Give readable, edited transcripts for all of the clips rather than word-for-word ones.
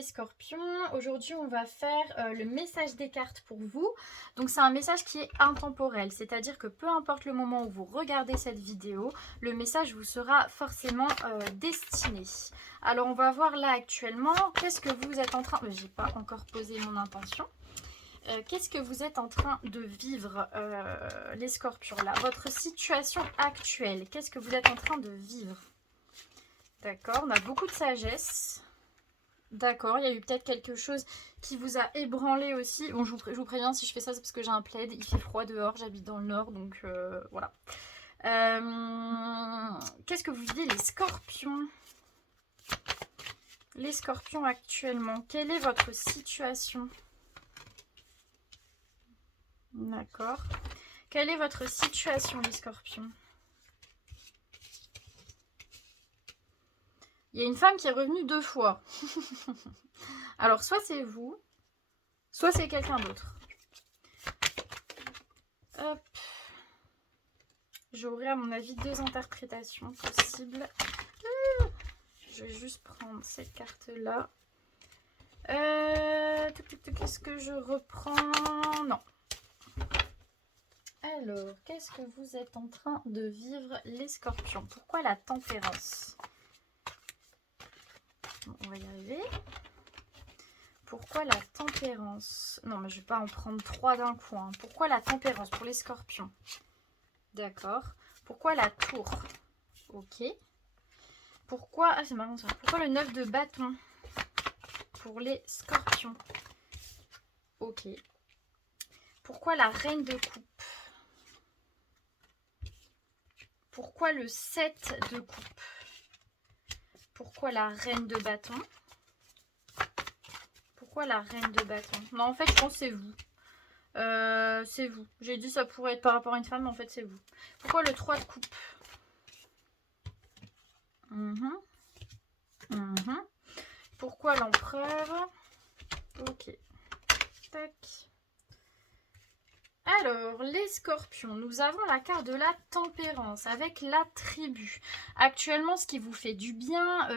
les scorpions. Aujourd'hui, on va faire le message des cartes pour vous. Donc, c'est un message qui est intemporel. C'est-à-dire que peu importe le moment où vous regardez cette vidéo, le message vous sera forcément destiné. Alors, on va voir là actuellement, qu'est-ce que vous êtes en train... J'ai pas encore posé mon intention. Qu'est-ce que vous êtes en train de vivre, les scorpions là? Votre situation actuelle, qu'est-ce que vous êtes en train de vivre? D'accord, on a beaucoup de sagesse. D'accord, il y a eu peut-être quelque chose qui vous a ébranlé aussi. Bon, je vous préviens, si je fais ça, c'est parce que j'ai un plaid. Il fait froid dehors, j'habite dans le nord, donc voilà. Qu'est-ce que vous vivez, les scorpions? Les scorpions actuellement, quelle est votre situation? D'accord. Quelle est votre situation, les scorpions? Il y a une femme qui est revenue 2 fois. Alors, soit c'est vous, soit c'est quelqu'un d'autre. Hop. J'aurai à mon avis 2 interprétations possibles. Je vais juste prendre cette carte-là. Qu'est-ce que je reprends? Non. Alors, qu'est-ce que vous êtes en train de vivre, les scorpions? Pourquoi la tempérance? Bon, on va y arriver. Pourquoi la tempérance? Non, mais je ne vais pas en prendre 3 d'un coup. Hein. Pourquoi la tempérance pour les scorpions? D'accord. Pourquoi la tour? Ok. Pourquoi... Ah, c'est marrant ça. Pourquoi le 9 de bâton pour les scorpions? Ok. Pourquoi la reine de coupe? Pourquoi le 7 de coupe? Pourquoi la reine de bâton? Pourquoi la reine de bâton? Non, en fait, je pense que c'est vous. C'est vous. J'ai dit ça pourrait être par rapport à une femme, mais en fait, c'est vous. Pourquoi le 3 de coupe? Pourquoi l'empereur? Ok. Tac. Alors, les scorpions, nous avons la carte de la tempérance avec la tribu. Actuellement, ce qui vous fait du bien,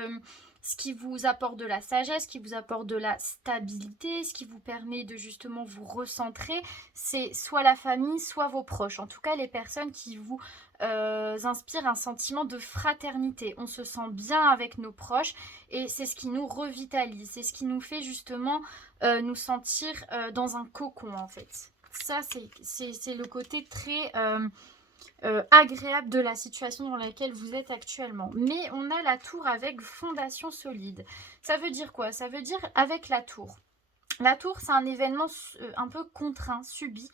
ce qui vous apporte de la sagesse, ce qui vous apporte de la stabilité, ce qui vous permet de justement vous recentrer, c'est soit la famille, soit vos proches. En tout cas, les personnes qui vous inspirent un sentiment de fraternité. On se sent bien avec nos proches et c'est ce qui nous revitalise. C'est ce qui nous fait justement nous sentir dans un cocon en fait. Ça, c'est le côté très agréable de la situation dans laquelle vous êtes actuellement. Mais on a la tour avec fondation solide. Ça veut dire quoi? Ça veut dire avec la tour. La tour, c'est un événement un peu contraint, subi.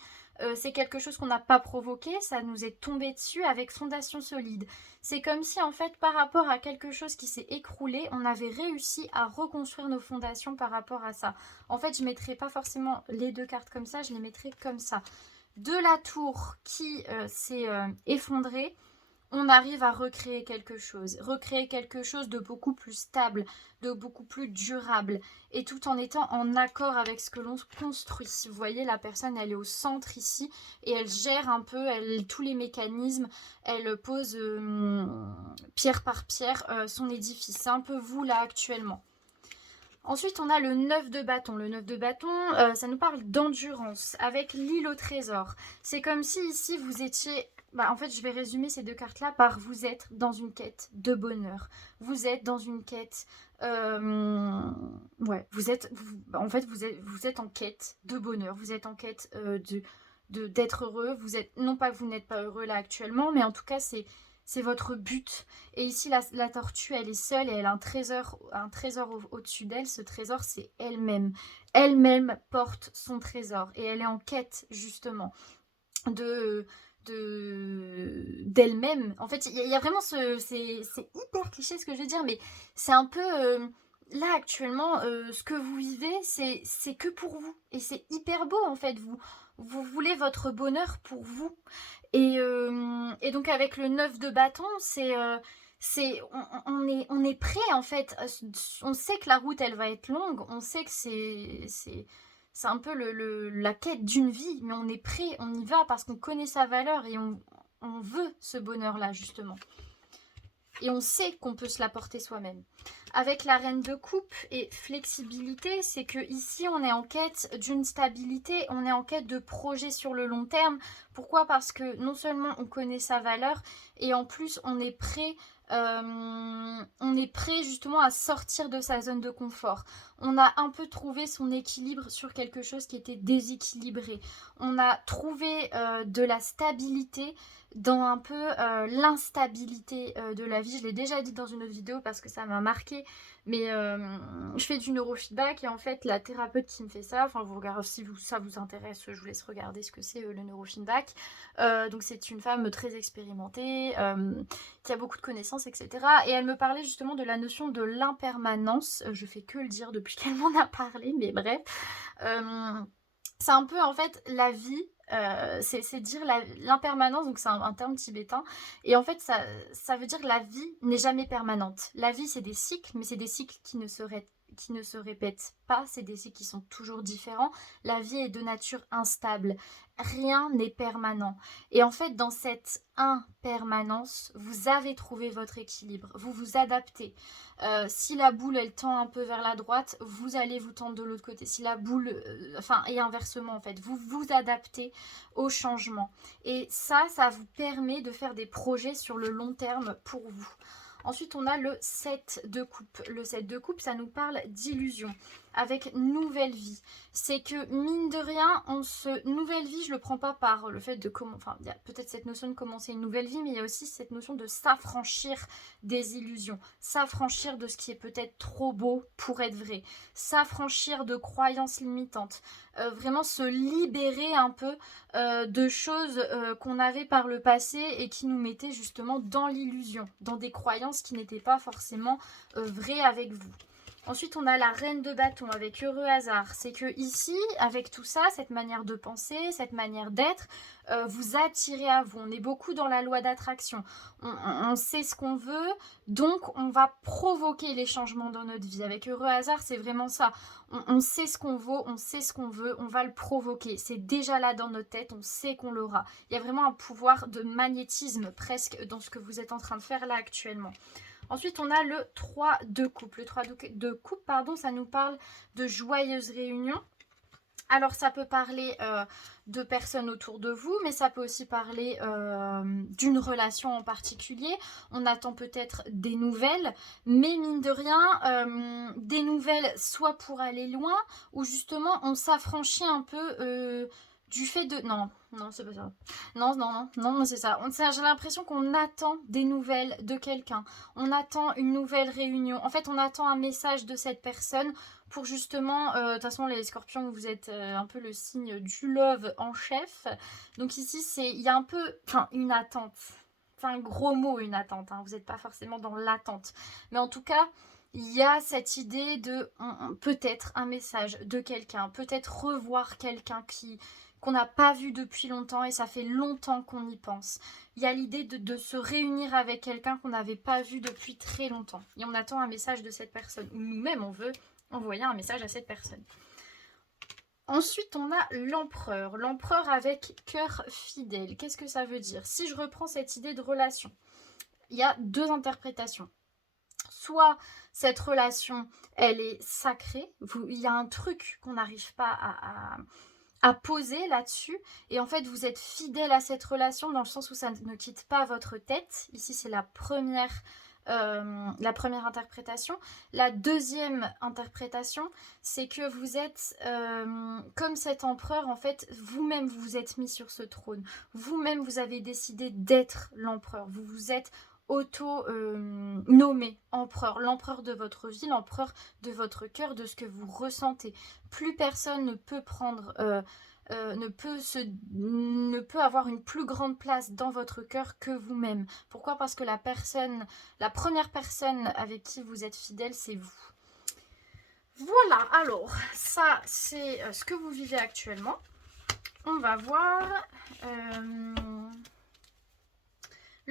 C'est quelque chose qu'on n'a pas provoqué, ça nous est tombé dessus avec fondation solide. C'est comme si en fait par rapport à quelque chose qui s'est écroulé, on avait réussi à reconstruire nos fondations par rapport à ça. En fait, je ne mettrai pas forcément les 2 cartes comme ça, je les mettrai comme ça. De la tour qui s'est effondrée, on arrive à recréer quelque chose de beaucoup plus stable, de beaucoup plus durable, et tout en étant en accord avec ce que l'on construit. Vous voyez, la personne, elle est au centre ici, et elle gère un peu tous les mécanismes, elle pose pierre par pierre son édifice. C'est un peu vous, là, actuellement. Ensuite, on a le 9 de bâton. Le 9 de bâton, ça nous parle d'endurance, avec l'île au trésor. C'est comme si ici, vous étiez... en fait, je vais résumer ces 2 cartes-là par vous êtes dans une quête de bonheur. Vous êtes dans une quête... ouais, vous êtes en quête de bonheur. Vous êtes en quête d'être heureux. Vous êtes, non pas que vous n'êtes pas heureux là actuellement, mais en tout cas, c'est votre but. Et ici, la tortue, elle est seule et elle a un trésor au-dessus d'elle. Ce trésor, c'est elle-même. Elle-même porte son trésor. Et elle est en quête, justement, d'elle-même. En fait, il y a vraiment c'est hyper cliché ce que je veux dire, mais c'est un peu... là, actuellement, ce que vous vivez, c'est que pour vous. Et c'est hyper beau, en fait. Vous voulez votre bonheur pour vous. Et donc avec le 9 de bâton, on est prêt en fait. On sait que la route elle va être longue, on sait que c'est un peu la quête d'une vie, mais on est prêt, on y va parce qu'on connaît sa valeur et on veut ce bonheur là justement. et on sait qu'on peut se l'apporter soi-même. Avec la reine de coupe et flexibilité, c'est que ici on est en quête d'une stabilité, on est en quête de projet sur le long terme. Pourquoi? Parce que non seulement on connaît sa valeur, et en plus on est prêt justement à sortir de sa zone de confort. On a un peu trouvé son équilibre sur quelque chose qui était déséquilibré. On a trouvé de la stabilité dans un peu l'instabilité de la vie. Je l'ai déjà dit dans une autre vidéo parce que ça m'a marqué, mais je fais du neurofeedback et en fait la thérapeute qui me fait ça, enfin vous regardez, si ça vous intéresse, je vous laisse regarder ce que c'est le neurofeedback. Donc c'est une femme très expérimentée, qui a beaucoup de connaissances, etc. Et elle me parlait justement de la notion de l'impermanence. Je fais que le dire depuis qu'elle m'en a parlé, mais bref. C'est un peu en fait la vie, c'est dire l'impermanence, donc c'est un terme tibétain, et en fait ça veut dire que la vie n'est jamais permanente. La vie c'est des cycles, mais c'est des cycles qui ne se répètent pas, c'est des cycles qui sont toujours différents. La vie est de nature instable, rien n'est permanent. Et en fait dans cette impermanence, vous avez trouvé votre équilibre, vous vous adaptez. Si la boule elle tend un peu vers la droite, vous allez vous tendre de l'autre côté. Si la boule, et inversement en fait, vous vous adaptez au changement. Et ça vous permet de faire des projets sur le long terme pour vous. Ensuite, on a le 7 de coupe. Le 7 de coupe, ça nous parle d'illusion, avec nouvelle vie. C'est que, mine de rien, nouvelle vie, je le prends pas par le fait de comment... Enfin, il y a peut-être cette notion de commencer une nouvelle vie, mais il y a aussi cette notion de s'affranchir des illusions, s'affranchir de ce qui est peut-être trop beau pour être vrai, s'affranchir de croyances limitantes, vraiment se libérer un peu de choses qu'on avait par le passé et qui nous mettaient justement dans l'illusion, dans des croyances qui n'étaient pas forcément vraies avec vous. Ensuite, on a la reine de bâton avec heureux hasard. C'est que ici, avec tout ça, cette manière de penser, cette manière d'être, vous attirez à vous. On est beaucoup dans la loi d'attraction. On sait ce qu'on veut, donc on va provoquer les changements dans notre vie. Avec heureux hasard, c'est vraiment ça. On sait ce qu'on veut, on sait ce qu'on veut, on va le provoquer. C'est déjà là dans notre tête, on sait qu'on l'aura. Il y a vraiment un pouvoir de magnétisme presque dans ce que vous êtes en train de faire là actuellement. Ensuite, on a le 3 de coupe. Le 3 de coupe, pardon, ça nous parle de joyeuses réunions. Alors, ça peut parler de personnes autour de vous, mais ça peut aussi parler d'une relation en particulier. On attend peut-être des nouvelles, mais mine de rien, des nouvelles soit pour aller loin, ou justement, on s'affranchit un peu... du fait de... Non, c'est pas ça. Non, c'est ça. J'ai l'impression qu'on attend des nouvelles de quelqu'un. On attend une nouvelle réunion. En fait, on attend un message de cette personne pour justement... De toute façon, les scorpions, vous êtes un peu le signe du love en chef. Donc ici, il y a un peu... une attente. C'est un gros mot, une attente. Hein. Vous n'êtes pas forcément dans l'attente. Mais en tout cas... il y a cette idée de peut-être un message de quelqu'un, peut-être revoir quelqu'un qu'on n'a pas vu depuis longtemps et ça fait longtemps qu'on y pense. Il y a l'idée de se réunir avec quelqu'un qu'on n'avait pas vu depuis très longtemps. Et on attend un message de cette personne. Ou nous-mêmes, on veut envoyer un message à cette personne. Ensuite, on a l'empereur. L'empereur avec cœur fidèle. Qu'est-ce que ça veut dire? Si je reprends cette idée de relation, il y a deux interprétations. Soit cette relation, elle est sacrée. Il y a un truc qu'on n'arrive pas à poser là-dessus. Et en fait, vous êtes fidèle à cette relation dans le sens où ça ne quitte pas votre tête. Ici, c'est la première interprétation. La deuxième interprétation, c'est que vous êtes comme cet empereur. En fait, vous-même, vous vous êtes mis sur ce trône. Vous-même, vous avez décidé d'être l'empereur. Vous vous êtes nommé empereur, l'empereur de votre vie, l'empereur de votre cœur, de ce que vous ressentez. Plus personne ne peut prendre, ne peut avoir une plus grande place dans votre cœur que vous-même. Pourquoi? Parce que la première personne avec qui vous êtes fidèle, c'est vous. Voilà, alors, ça, c'est ce que vous vivez actuellement. On va voir...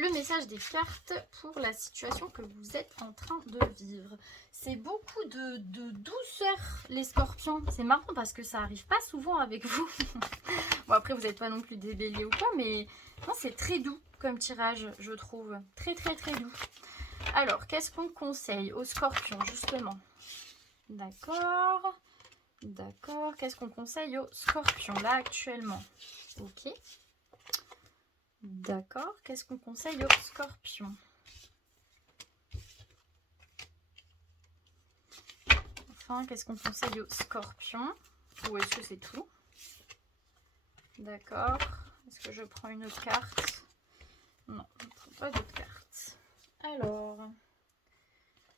le message des cartes pour la situation que vous êtes en train de vivre. C'est beaucoup de douceur, les scorpions. C'est marrant parce que ça arrive pas souvent avec vous. Bon, après, vous n'êtes pas non plus des béliers ou quoi, mais non, c'est très doux comme tirage, je trouve. Très, très, très doux. Alors, qu'est-ce qu'on conseille aux scorpions, justement? D'accord. D'accord. Qu'est-ce qu'on conseille aux scorpions, là, actuellement? Ok. D'accord. Qu'est-ce qu'on conseille aux scorpions? Enfin, qu'est-ce qu'on conseille aux scorpions? Ou est-ce que c'est tout? D'accord. Est-ce que je prends une autre carte? Non, je ne prends pas d'autres cartes. Alors,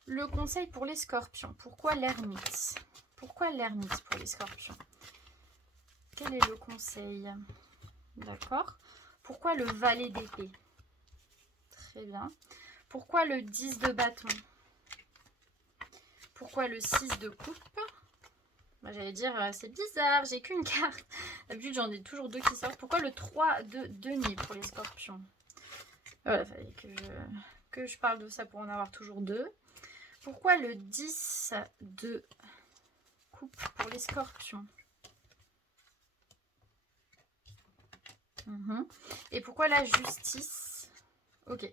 le conseil pour les scorpions. Pourquoi l'ermite? Pourquoi l'ermite pour les scorpions? Quel est le conseil? D'accord. Pourquoi le valet d'épée? Très bien. Pourquoi le 10 de bâton? Pourquoi le 6 de coupe? Bah, j'allais dire, c'est bizarre, j'ai qu'une carte. D'habitude, j'en ai toujours deux qui sortent. Pourquoi le 3 de denier pour les scorpions? Voilà, il fallait que je parle de ça pour en avoir toujours deux. Pourquoi le 10 de coupe pour les scorpions? Et pourquoi la justice? Ok,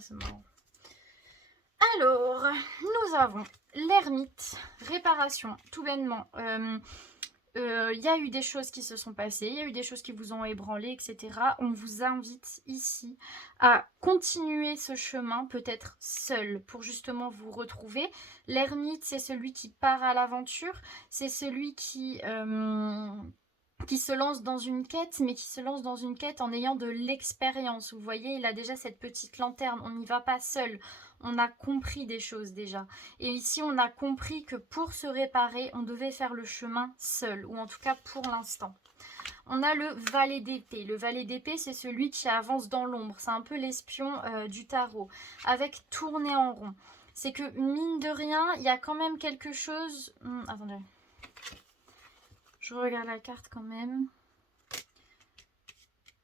c'est marrant. Alors, nous avons l'ermite, réparation, tout bêtement. Il y a eu des choses qui se sont passées, il y a eu des choses qui vous ont ébranlé, etc. On vous invite ici à continuer ce chemin, peut-être seul, pour justement vous retrouver. L'ermite, c'est celui qui part à l'aventure, c'est celui qui se lance dans une quête, mais qui se lance dans une quête en ayant de l'expérience. Vous voyez, il a déjà cette petite lanterne, on n'y va pas seul. On a compris des choses déjà. Et ici, on a compris que pour se réparer, on devait faire le chemin seul, ou en tout cas pour l'instant. On a le valet d'épée. Le valet d'épée, c'est celui qui avance dans l'ombre. C'est un peu l'espion du tarot, avec tourné en rond. C'est que, mine de rien, il y a quand même quelque chose... attendez. Je regarde la carte quand même.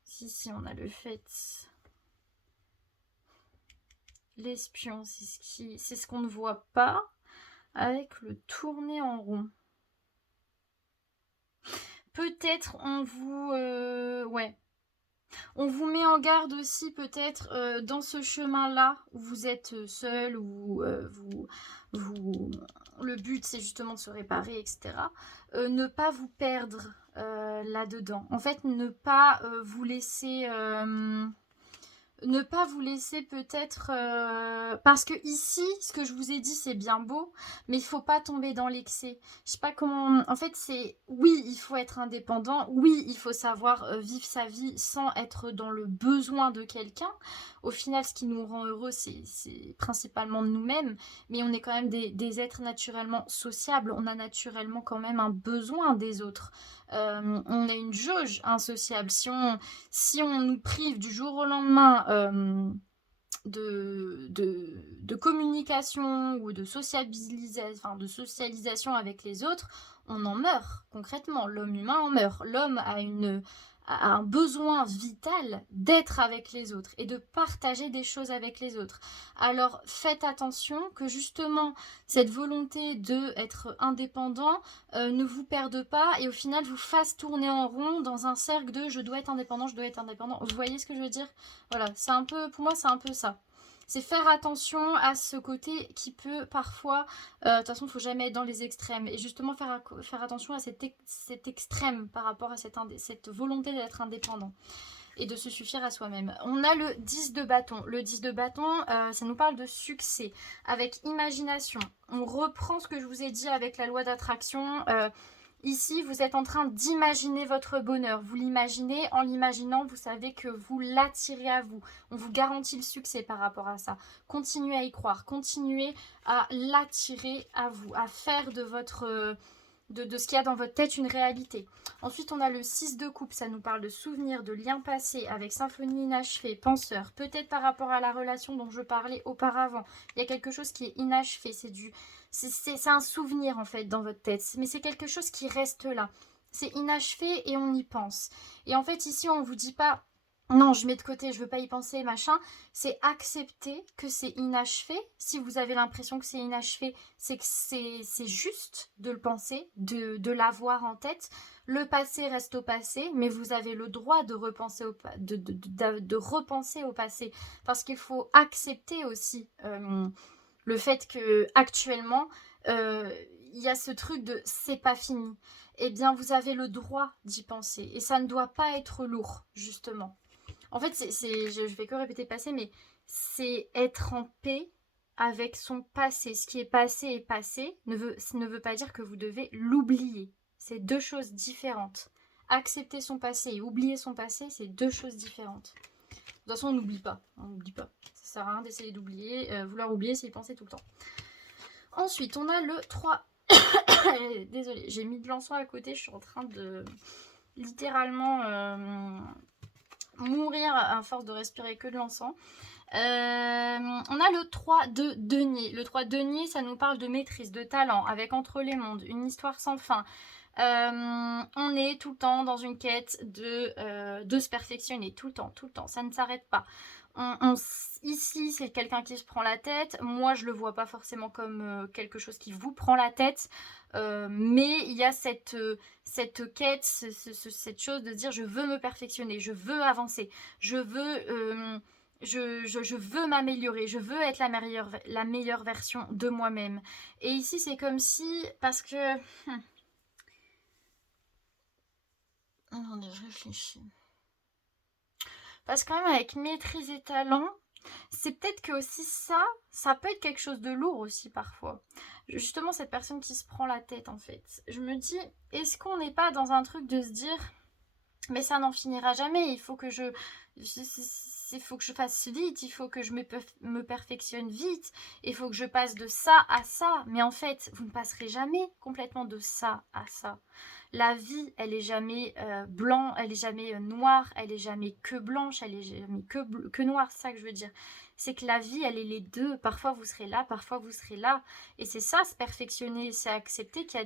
Si, on a le fait... L'espion, c'est ce qu'on ne voit pas, avec le tourné en rond. Peut-être on vous... ouais. On vous met en garde aussi peut-être dans ce chemin-là, où vous êtes seul, où le but c'est justement de se réparer, etc. Ne pas vous perdre là-dedans. En fait, ne pas vous laisser... ne pas vous laisser peut-être... parce que ici, ce que je vous ai dit, c'est bien beau, mais il faut pas tomber dans l'excès. Je sais pas comment... En fait, c'est... Oui, il faut être indépendant. Oui, il faut savoir vivre sa vie sans être dans le besoin de quelqu'un. Au final, ce qui nous rend heureux, c'est principalement nous-mêmes. Mais on est quand même des êtres naturellement sociables. On a naturellement quand même un besoin des autres. On a une jauge insociable. Si on nous prive du jour au lendemain de communication ou de socialisation avec les autres, on en meurt concrètement. L'homme humain en meurt. L'homme a un besoin vital d'être avec les autres et de partager des choses avec les autres. Alors faites attention que justement cette volonté d'être indépendant ne vous perde pas et au final vous fasse tourner en rond dans un cercle de je dois être indépendant, je dois être indépendant. Vous voyez ce que je veux dire? Voilà, c'est un peu, pour moi c'est un peu ça. C'est faire attention à ce côté qui peut parfois... de toute façon, il ne faut jamais être dans les extrêmes. Et justement, faire attention à cet extrême par rapport à cette volonté d'être indépendant et de se suffire à soi-même. On a le 10 de bâton. Le 10 de bâton, ça nous parle de succès, avec imagination. On reprend ce que je vous ai dit avec la loi d'attraction. Ici, vous êtes en train d'imaginer votre bonheur. Vous l'imaginez, en l'imaginant, vous savez que vous l'attirez à vous. On vous garantit le succès par rapport à ça. Continuez à y croire, continuez à l'attirer à vous, à faire de ce qu'il y a dans votre tête une réalité. Ensuite, on a le 6 de coupe, ça nous parle de souvenirs, de liens passés, avec symphonie inachevée, penseur, peut-être par rapport à la relation dont je parlais auparavant. Il y a quelque chose qui est inachevé, c'est un souvenir en fait dans votre tête, mais c'est quelque chose qui reste là. C'est inachevé et on y pense. Et en fait, ici, on ne vous dit pas non, je mets de côté, je veux pas y penser, machin. C'est accepter que c'est inachevé. Si vous avez l'impression que c'est inachevé, c'est que c'est juste de le penser, de l'avoir en tête. Le passé reste au passé, mais vous avez le droit de repenser de repenser au passé. Parce qu'il faut accepter aussi le fait que actuellement, il y a ce truc de c'est pas fini. Eh bien, vous avez le droit d'y penser. Et ça ne doit pas être lourd, justement. En fait, je fais que répéter passé, mais c'est être en paix avec son passé. Ce qui est passé ne veut pas dire que vous devez l'oublier. C'est deux choses différentes. Accepter son passé et oublier son passé, c'est deux choses différentes. De toute façon, on n'oublie pas. On n'oublie pas. Ça sert à rien d'essayer d'oublier. Vouloir oublier, c'est y penser tout le temps. Ensuite, on a le 3. Désolée, j'ai mis de l'encens à côté. Je suis en train de littéralement mourir à force de respirer que de l'encens. On a le 3 de denier. Le 3 de denier, ça nous parle de maîtrise, de talent, avec Entre les mondes, une histoire sans fin. On est tout le temps dans une quête de se perfectionner, tout le temps, ça ne s'arrête pas. Ici, c'est quelqu'un qui se prend la tête. Moi, je le vois pas forcément comme quelque chose qui vous prend la tête. Mais il y a cette quête, cette chose de dire je veux me perfectionner, je veux avancer, je veux m'améliorer, je veux être la meilleure version de moi-même. Et ici, c'est comme si, parce que... Attendez, je réfléchis. Parce que quand même, avec maîtrise et talent, c'est peut-être que aussi ça peut être quelque chose de lourd aussi parfois. Justement, cette personne qui se prend la tête, en fait. Je me dis, est-ce qu'on n'est pas dans un truc de se dire, mais ça n'en finira jamais, il faut que il faut que je fasse vite, il faut que je me perfectionne vite, il faut que je passe de ça à ça. Mais en fait, vous ne passerez jamais complètement de ça à ça. La vie, elle est jamais blanc, elle est jamais noire, elle est jamais que blanche, elle est jamais que noire, c'est ça que je veux dire. C'est que la vie, elle est les deux. Parfois, vous serez là, parfois, vous serez là. Et c'est ça, se perfectionner, c'est accepter qu'il y a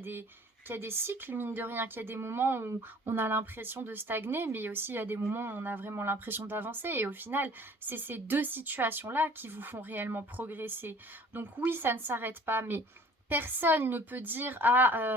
des cycles, mine de rien, qu'il y a des moments où on a l'impression de stagner, mais aussi il y a des moments où on a vraiment l'impression d'avancer. Et au final, c'est ces deux situations-là qui vous font réellement progresser. Donc oui, ça ne s'arrête pas, mais personne ne peut dire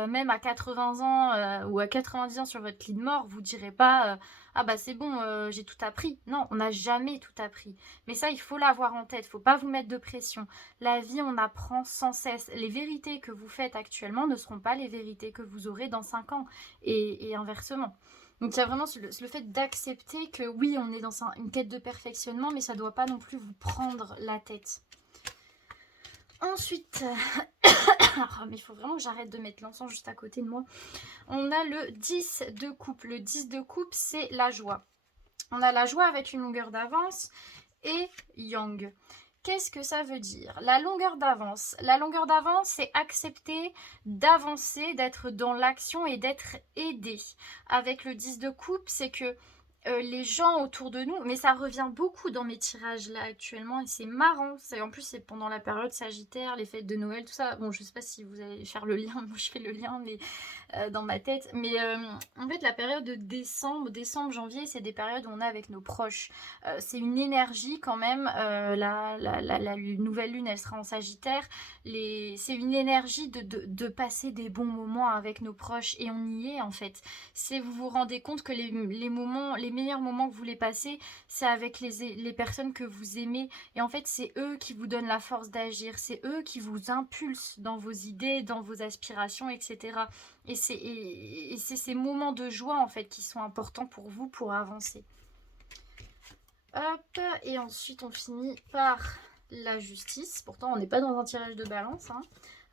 même à 80 ans ou à 90 ans sur votre lit de mort, vous direz pas ah bah c'est bon, j'ai tout appris. Non, on n'a jamais tout appris. Mais ça, il faut l'avoir en tête, il ne faut pas vous mettre de pression. La vie, on apprend sans cesse. Les vérités que vous faites actuellement ne seront pas les vérités que vous aurez dans 5 ans et inversement. Donc il y a vraiment le fait d'accepter que oui, on est dans une quête de perfectionnement, mais ça ne doit pas non plus vous prendre la tête. Ensuite, mais il faut vraiment que j'arrête de mettre l'encens juste à côté de moi. On a le 10 de coupe. Le 10 de coupe, c'est la joie. On a la joie avec une longueur d'avance et yang. Qu'est-ce que ça veut dire? La longueur d'avance. La longueur d'avance, c'est accepter d'avancer, d'être dans l'action et d'être aidé. Avec le 10 de coupe, c'est que les gens autour de nous, mais ça revient beaucoup dans mes tirages là actuellement et c'est marrant. En plus, c'est pendant la période Sagittaire, les fêtes de Noël, tout ça. Bon, je sais pas si vous allez faire le lien, moi je fais le lien, mais dans ma tête. Mais en fait, la période de décembre, janvier, c'est des périodes où on est avec nos proches. C'est une énergie quand même. La nouvelle lune, elle sera en Sagittaire. C'est une énergie de passer des bons moments avec nos proches et on y est en fait. Si vous vous rendez compte que les meilleurs moments que vous voulez passer, c'est avec les personnes que vous aimez. Et en fait, c'est eux qui vous donnent la force d'agir. C'est eux qui vous impulsent dans vos idées, dans vos aspirations, etc. Et c'est ces moments de joie, en fait, qui sont importants pour vous pour avancer. Hop, et ensuite, on finit par la justice. Pourtant, on n'est pas dans un tirage de balance, hein,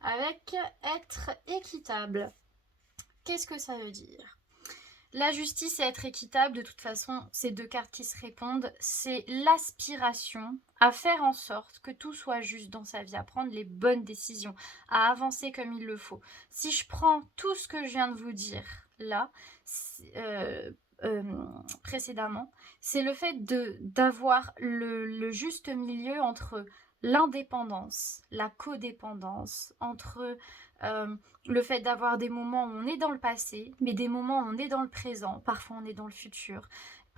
avec être équitable. Qu'est-ce que ça veut dire ? La justice et être équitable, de toute façon, c'est deux cartes qui se répondent. C'est l'aspiration à faire en sorte que tout soit juste dans sa vie, à prendre les bonnes décisions, à avancer comme il le faut. Si je prends tout ce que je viens de vous dire là, précédemment, c'est le fait d'avoir le juste milieu entre l'indépendance, la codépendance, entre le fait d'avoir des moments où on est dans le passé, mais des moments où on est dans le présent, parfois on est dans le futur.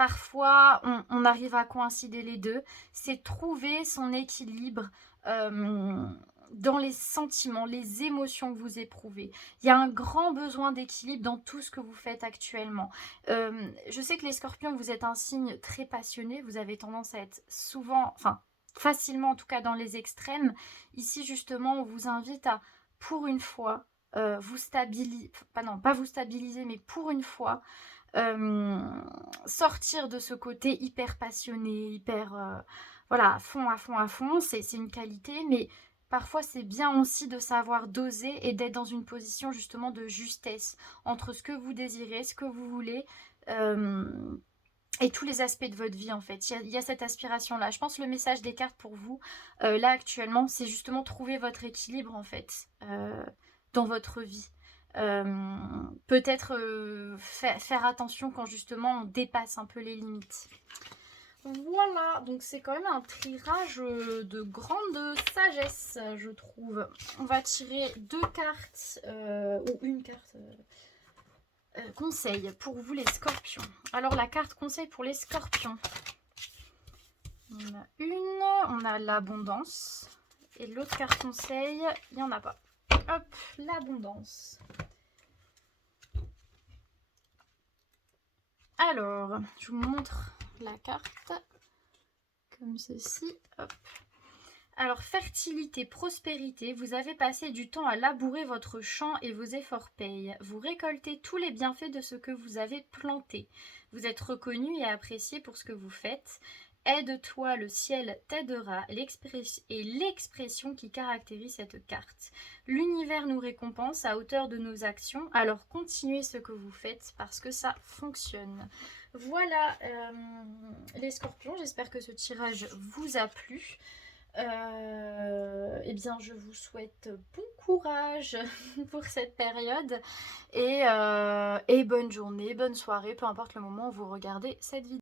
parfois on arrive à coïncider les deux. C'est trouver son équilibre dans les sentiments, les émotions que vous éprouvez. Il y a un grand besoin d'équilibre dans tout ce que vous faites actuellement. Je sais que les scorpions, vous êtes un signe très passionné, vous avez tendance à être souvent, enfin facilement en tout cas dans les extrêmes. Ici justement, on vous invite à, pour une fois, vous stabiliser, pas vous stabiliser, mais pour une fois, sortir de ce côté hyper passionné, hyper, voilà, à fond, c'est une qualité, mais parfois, c'est bien aussi de savoir doser et d'être dans une position justement de justesse entre ce que vous désirez, ce que vous voulez et tous les aspects de votre vie en fait. Il y a cette aspiration-là. Je pense que le message des cartes pour vous, là actuellement, c'est justement trouver votre équilibre en fait dans votre vie. Peut-être faire attention quand justement on dépasse un peu les limites. Voilà, donc c'est quand même un tirage de grande sagesse, je trouve. On va tirer 2 cartes, ou une carte conseil pour vous les scorpions. Alors la carte conseil pour les scorpions. On a une, on a l'abondance. Et l'autre carte conseil, il n'y en a pas. Hop, l'abondance. Alors, je vous montre la carte comme ceci. Hop. Alors, fertilité, prospérité, vous avez passé du temps à labourer votre champ et vos efforts payent. Vous récoltez tous les bienfaits de ce que vous avez planté. Vous êtes reconnu et apprécié pour ce que vous faites. Aide-toi, le ciel t'aidera, et l'expression qui caractérise cette carte. L'univers nous récompense à hauteur de nos actions, alors continuez ce que vous faites parce que ça fonctionne. Voilà les scorpions, j'espère que ce tirage vous a plu. Eh bien, je vous souhaite bon courage pour cette période et bonne journée, bonne soirée, peu importe le moment où vous regardez cette vidéo.